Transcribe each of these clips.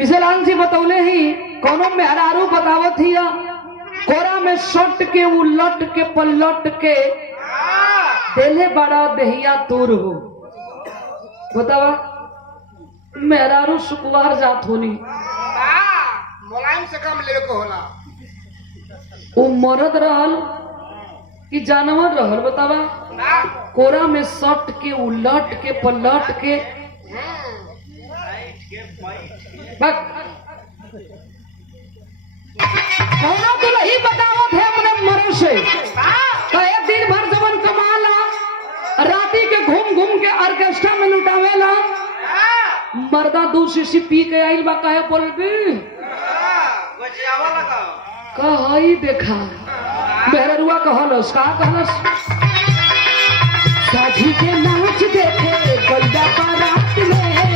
विशेलांग जी बतौले ही कोनो मेहरारू बतावत हिया कोरा में सट के उलट के पलट के देले बड़ा दहिया तूर हो। बतावा मेहरारू सुकुवार जात होनी मुलायम से कम लेवे को होला। वो मरद रहल कि जानवर रहल बतावा कोरा में सट के उलट के पलट के कौना तो नहीं बतावत है अपने मर्द से कहे दिन भर जवन कमाला राती के घूम घूम के ऑर्केस्ट्रा में लुटावेला मर्दा 2 शीशी पी के आइल बा कहे बोलबी कही देखा मेहरुआ कहलस का कहलस साझी के नाच देखे गैया बारात में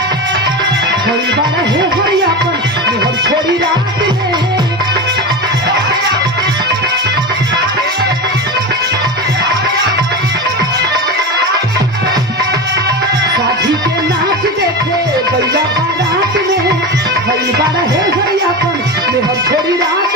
हरी बारा हे हरी अपन हर छोड़ी रात में साझी के नाच देखे गैया बारात में हरी बारा हे हरी अपन हर छोड़ी रात